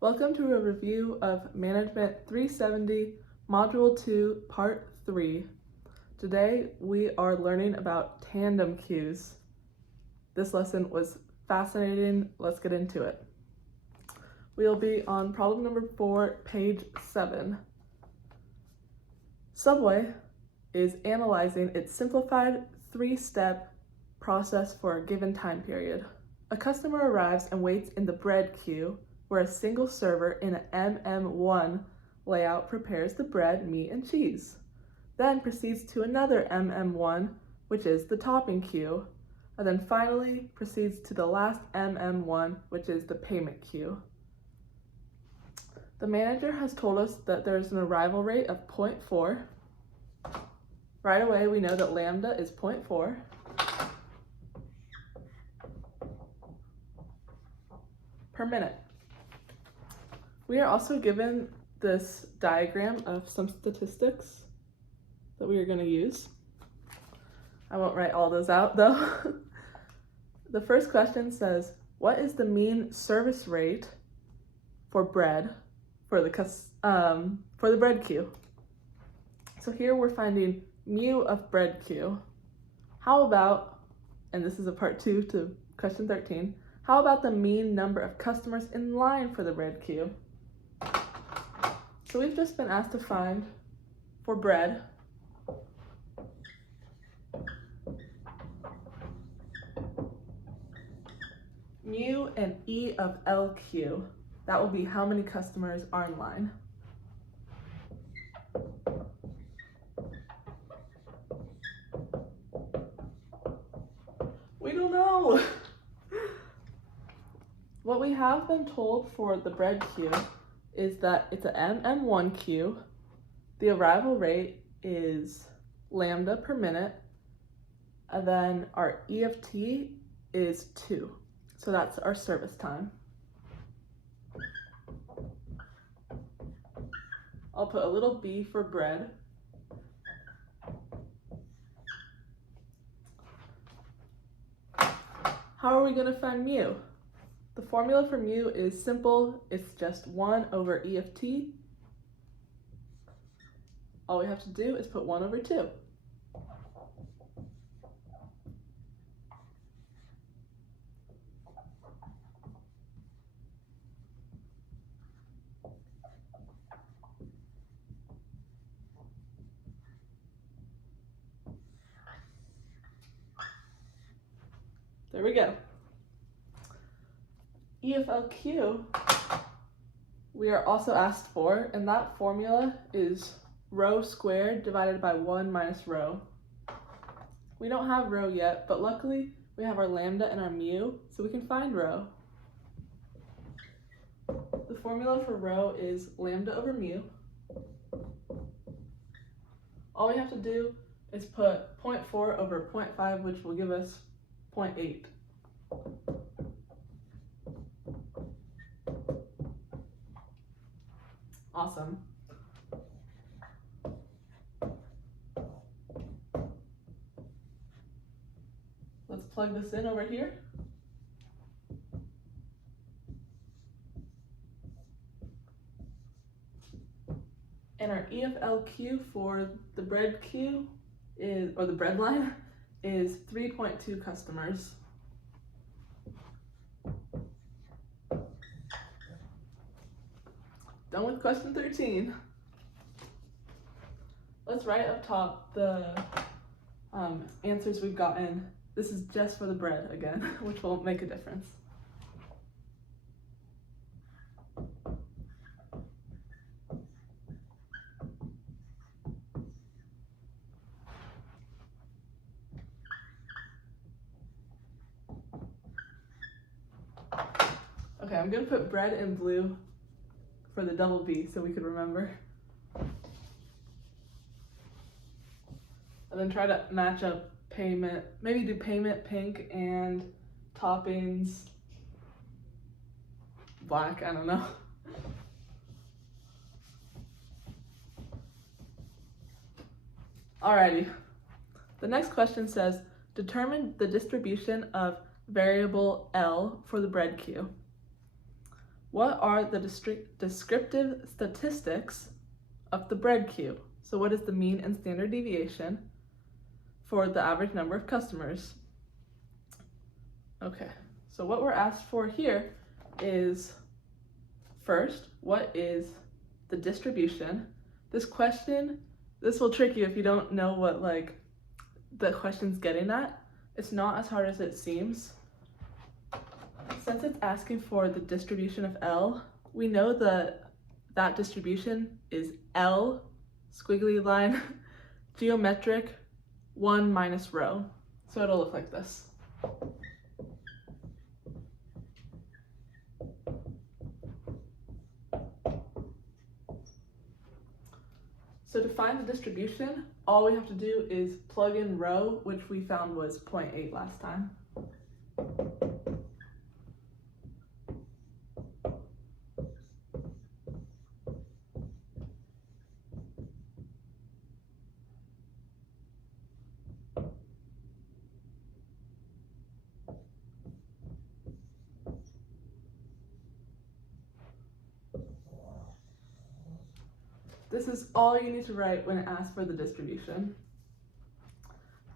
Welcome to a review of Management 370, Module 2, Part 3. Today we are learning about tandem queues. This lesson was fascinating. Let's get into it. We'll be on problem number 4, page 7. Subway is analyzing its simplified 3-step process for a given time period. A customer arrives and waits in the bread queue, where a single server in an MM1 layout prepares the bread, meat, and cheese. Then proceeds to another MM1, which is the topping queue, and then finally proceeds to the last MM1, which is the payment queue. The manager has told us that there's an arrival rate of 0.4. Right away, we know that lambda is 0.4. per minute. We are also given this diagram of some statistics that we are going to use. I won't write all those out though. The first question says, what is the mean service rate for bread for the bread queue? So here we're finding mu of bread queue. How about, and this is a part 2 to question 13, how about the mean number of customers in line for the bread queue? So we've just been asked to find, for bread, mu and E of LQ. That will be how many customers are in line. We don't know. What we have been told for the bread queue is that it's an MM1 queue. The arrival rate is lambda per minute, and then our E of T is 2. So that's our service time. I'll put a little B for bread. How are we going to find mu? The formula for mu is simple. It's just 1 over E of T. All we have to do is put 1 over 2. There we go. E of LQ, we are also asked for, and that formula is rho squared divided by 1 minus rho. We don't have rho yet, but luckily we have our lambda and our mu, so we can find rho. The formula for rho is lambda over mu. All we have to do is put 0.4 over 0.5, which will give us 0.8. Awesome. Let's plug this in over here. And our E of LQ for the bread queue is, or the bread line, is 3.2 customers. Done with question 13. Let's write up top the answers we've gotten. This is just for the bread again, which will make a difference. Okay, I'm gonna put bread in blue for the double B so we could remember. And then try to match up payment, maybe do payment pink and toppings black, I don't know. Alrighty, the next question says, determine the distribution of variable L for the bread queue. what are the descriptive statistics of the bread queue? So what is the mean and standard deviation for the average number of customers? Okay, so what we're asked for here is, first, what is the distribution? This will trick you if you don't know what the question's getting at. It's not as hard as it seems. Since it's asking for the distribution of L, we know that distribution is L, squiggly line, geometric, 1 minus rho. So it'll look like this. So to find the distribution, all we have to do is plug in rho, which we found was 0.8 last time. This is all you need to write when it asks for the distribution.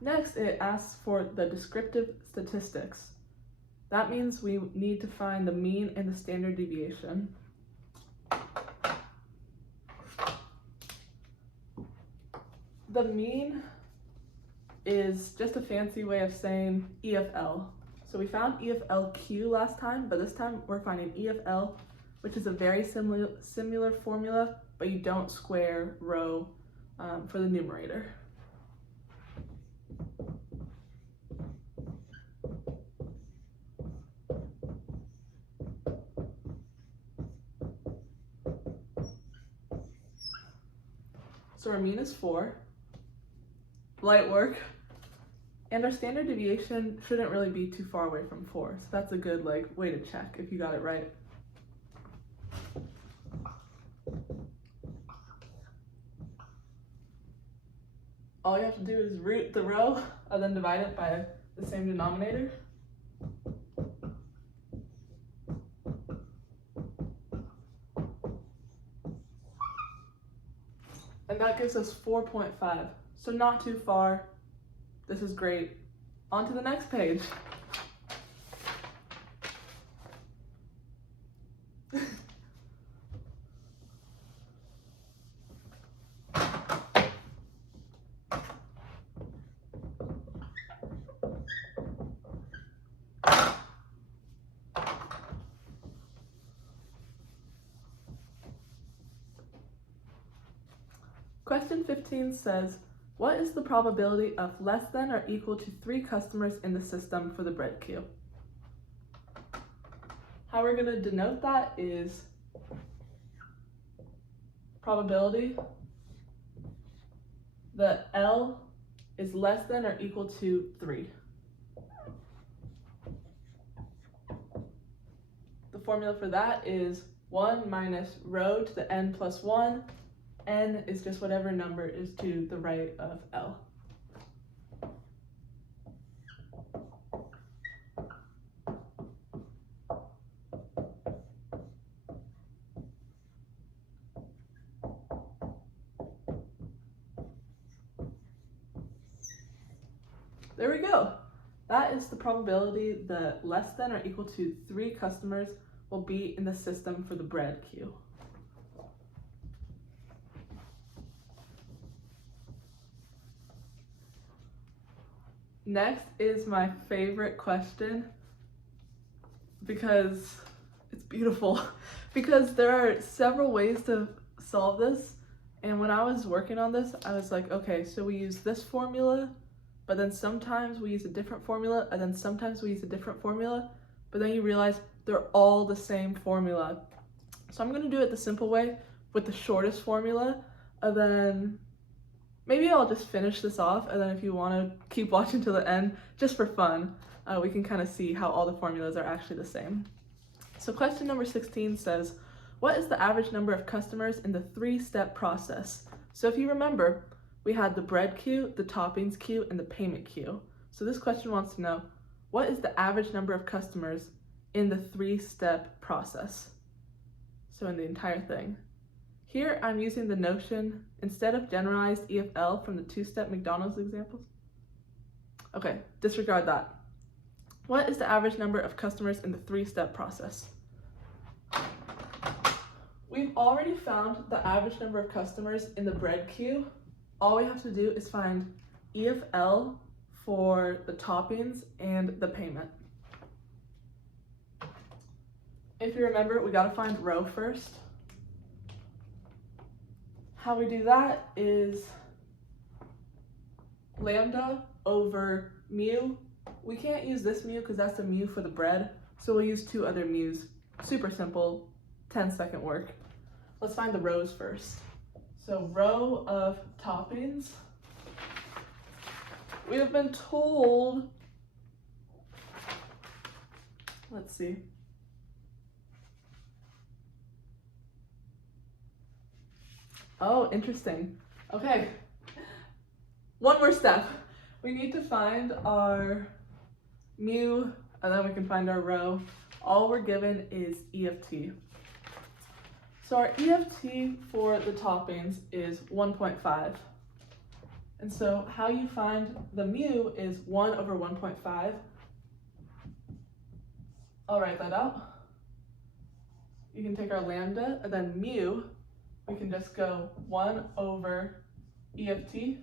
Next, it asks for the descriptive statistics. That means we need to find the mean and the standard deviation. The mean is just a fancy way of saying E of L. So we found E of LQ last time, but this time we're finding E of L, which is a very similar formula, but you don't square rho for the numerator. So our mean is 4, light work, and our standard deviation shouldn't really be too far away from 4, so that's a good way to check if you got it right. All you have to do is root the rho and then divide it by the same denominator. And that gives us 4.5. So not too far. This is great. On to the next page. Question 15 says, what is the probability of less than or equal to 3 customers in the system for the bread queue? How we're going to denote that is probability that L is less than or equal to 3. The formula for that is 1 minus rho to the n plus 1. N is just whatever number is to the right of L. There we go. That is the probability that less than or equal to 3 customers will be in the system for the bread queue. Next is my favorite question because it's beautiful. Because there are several ways to solve this, and when I was working on this, I was like, okay, so we use this formula, but then sometimes we use a different formula, and then sometimes we use a different formula, but then you realize they're all the same formula. So I'm gonna do it the simple way with the shortest formula, and then maybe I'll just finish this off, and then if you want to keep watching till the end, just for fun, we can kind of see how all the formulas are actually the same. So question number 16 says, what is the average number of customers in the 3-step process? So if you remember, we had the bread queue, the toppings queue, and the payment queue. So this question wants to know, what is the average number of customers in the 3-step process? so in the entire thing. Here I'm using the notion instead of generalized EFL from the two-step McDonald's examples. Okay, disregard that. What is the average number of customers in the three-step process? We've already found the average number of customers in the bread queue. All we have to do is find EFL for the toppings and the payment. If you remember, we gotta find row first. How we do that is lambda over mu. We can't use this mu because that's the mu for the bread, so we'll use two other mu's. Super simple, 10-second work. Let's find the rows first. So row of toppings. We have been told, let's see. Oh, interesting. Okay, one more step. We need to find our mu, and then we can find our row. All we're given is EFT. So our EFT for the toppings is 1.5. And so how you find the mu is 1 over 1.5. I'll write that out. You can take our lambda, and then mu, we can just go 1 over EFT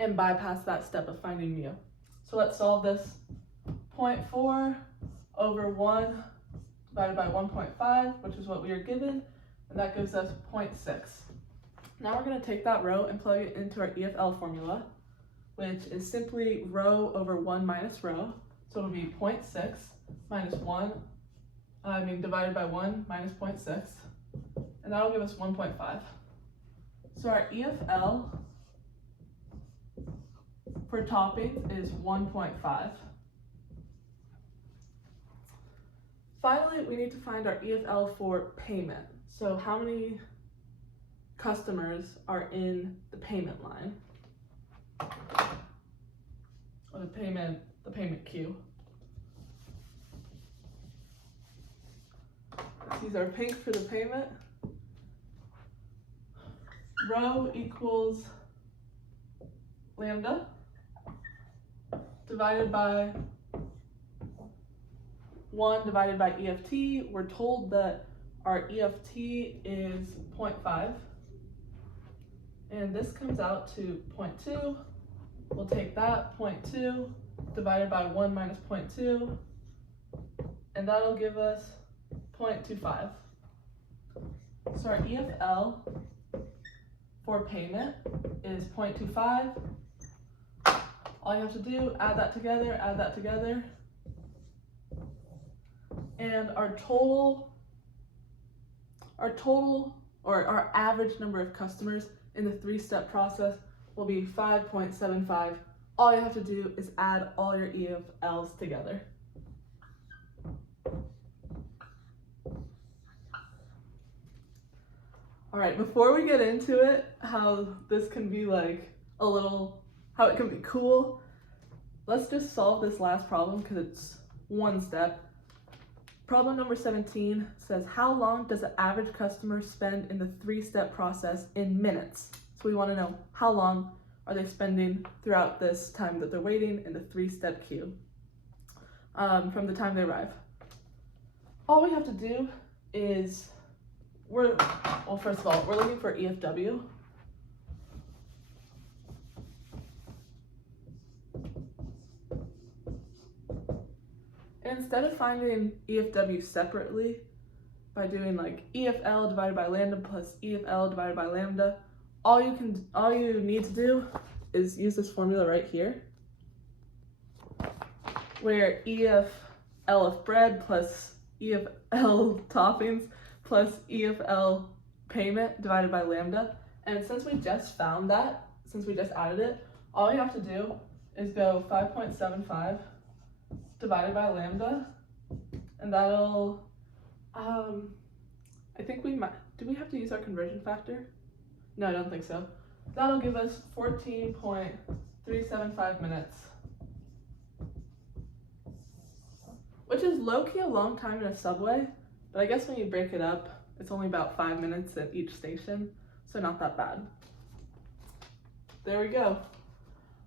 and bypass that step of finding mu. So let's solve this. 0.4 over 1 divided by 1.5, which is what we are given, and that gives us 0.6. Now we're going to take that row and plug it into our EFL formula, which is simply row over 1 minus row. So it'll be 0.6 minus 1, divided by 1 minus 0.6, and that'll give us 1.5. So our EFL for toppings is 1.5. Finally, we need to find our EFL for payment. So how many customers are in the payment line? Or the payment queue. Let's use our pink for the payment. Row equals lambda divided by 1 divided by EFT. We're told that our EFT is 0.5, and this comes out to 0.2. We'll take that 0.2 divided by 1 minus 0.2, and that'll give us 0.25. So our EFL for payment is 0.25. All you have to do, add that together, and our average number of customers in the three-step process will be 5.75. All you have to do is add all your EFLs together. All right, before we get into it, how this can be how it can be cool, let's just solve this last problem because it's one step. Problem number 17 says, how long does an average customer spend in the three-step process in minutes? So we want to know how long are they spending throughout this time that they're waiting in the three-step queue from the time they arrive. All we have to do is, first of all, we're looking for EFW. Instead of finding EFW separately by doing like EFL divided by lambda plus EFL divided by lambda, all you need to do is use this formula right here, where EFL of bread plus EFL toppings plus EFL payment divided by lambda. And since we just found that, since we just added it, all you have to do is go 5.75 divided by lambda, and that'll, I think we might, do we have to use our conversion factor? No, I don't think so. That'll give us 14.375 minutes, which is low-key a long time in a subway, But I guess when you break it up, it's only about 5 minutes at each station, so not that bad. There we go.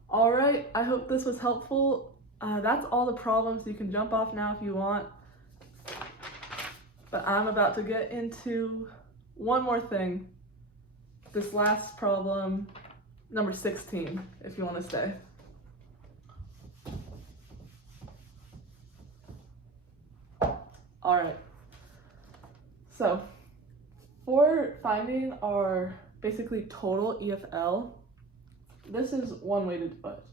All right, I hope this was helpful. That's all the problems. You can jump off now if you want. But I'm about to get into one more thing. This last problem, number 16, if you want to stay. All right. So, for finding our basically total EFL, this is one way to do it.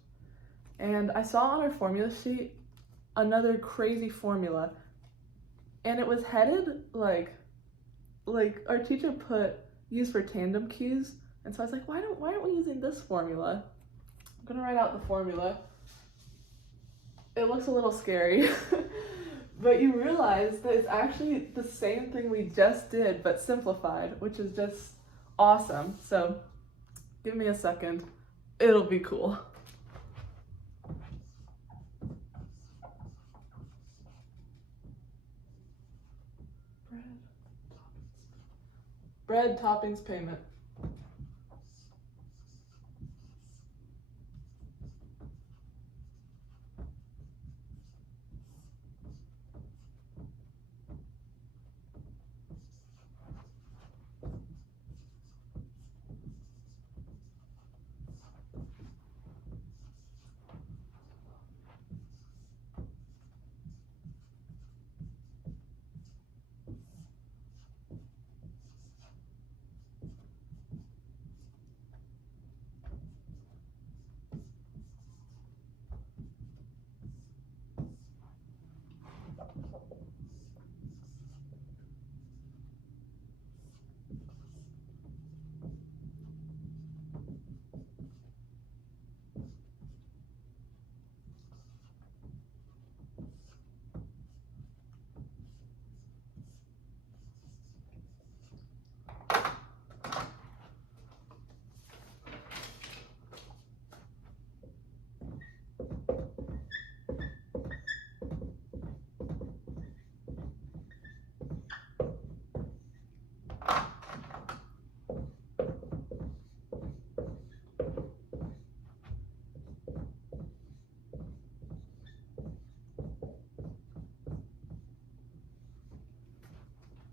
And I saw on our formula sheet another crazy formula, and it was headed like our teacher put use for tandem Qs, and so I was like, why aren't we using this formula? I'm gonna write out the formula. It looks a little scary, but you realize that it's actually the same thing we just did, but simplified, which is just awesome. So give me a second. It'll be cool. Bread, toppings, payment.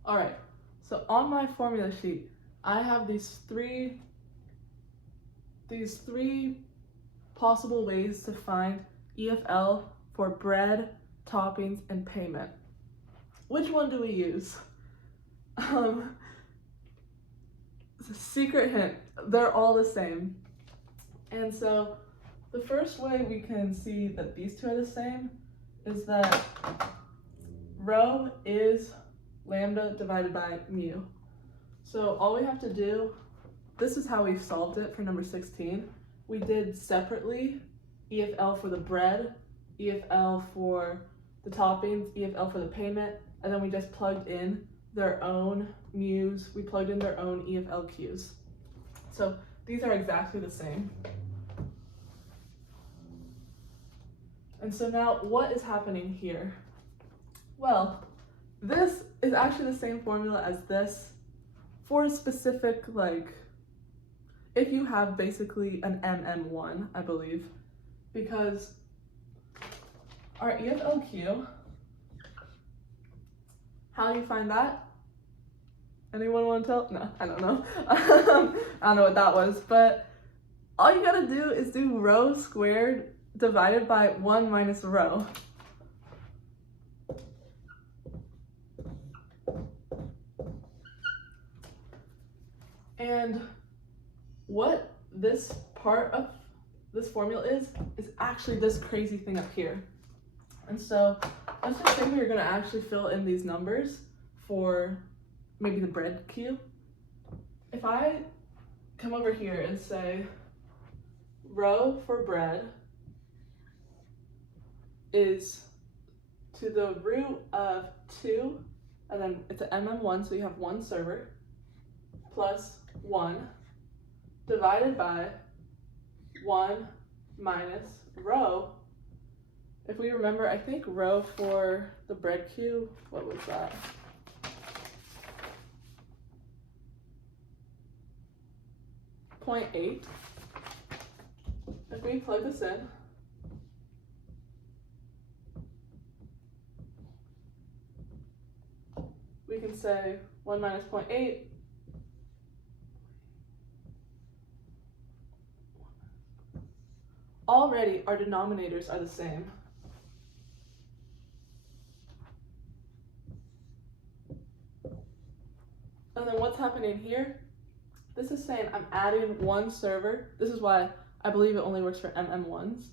All right, so on my formula sheet, I have these three possible ways to find EFL for bread, toppings, and payment. Which one do we use? It's a secret hint. They're all the same. And so the first way we can see that these two are the same is that rho is lambda divided by mu. So all we have to do, this is how we solved it for number 16. We did separately EFL for the bread, EFL for the toppings, EFL for the payment, and then we just plugged in their own mu's, we plugged in their own EFL Q's. So these are exactly the same. And so now what is happening here? Well, this is actually the same formula as this for a specific, like, if you have basically an MM1, I believe, because our EFLQ, how do you find that? Anyone want to tell? No, I don't know. I don't know what that was, but all you gotta do is do rho squared divided by 1 minus rho. And what this part of this formula is actually this crazy thing up here. And so let's just say we're gonna actually fill in these numbers for maybe the bread Q. If I come over here and say rho for bread is to the root of 2, and then it's an MM1, so you have one server, plus 1 divided by 1 minus rho. If we remember, I think rho for the bread Q, what was that? 0.8. If we plug this in, we can say 1 minus 0.8 already our denominators are the same. And then what's happening here? This is saying I'm adding one server. This is why I believe it only works for MM1s.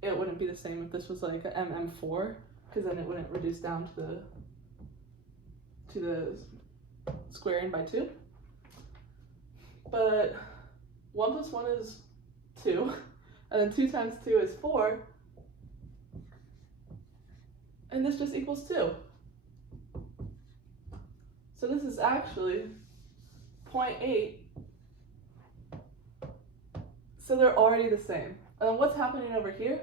It wouldn't be the same if this was like a MM4, because then it wouldn't reduce down to the squaring by 2. But 1 plus 1 is 2, and then 2 times 2 is 4, and this just equals 2. So this is actually 0.8. So they're already the same. And then what's happening over here?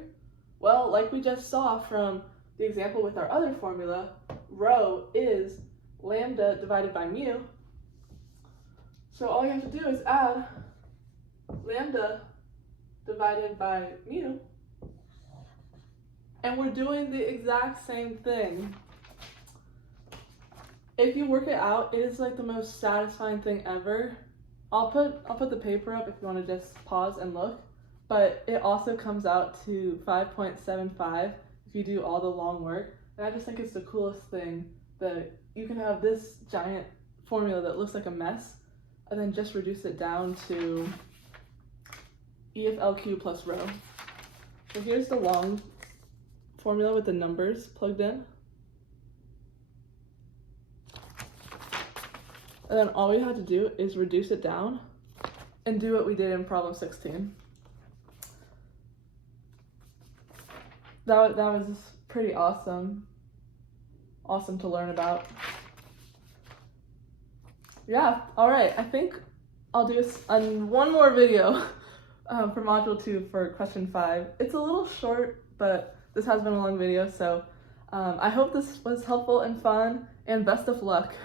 Well, like we just saw from the example with our other formula, rho is lambda divided by mu. So all you have to do is add lambda divided by mu, and we're doing the exact same thing. If you work it out, it is like the most satisfying thing ever. I'll put the paper up if you want to just pause and look, but it also comes out to 5.75 if you do all the long work. And I just think it's the coolest thing that you can have this giant formula that looks like a mess and then just reduce it down to E of LQ plus rho. So here's the long formula with the numbers plugged in. And then all we had to do is reduce it down and do what we did in problem 16. That was pretty awesome. Awesome to learn about. Yeah, all right. I think I'll do one more video for module 2 for question 5. It's a little short, but this has been a long video, so I hope this was helpful and fun, and best of luck.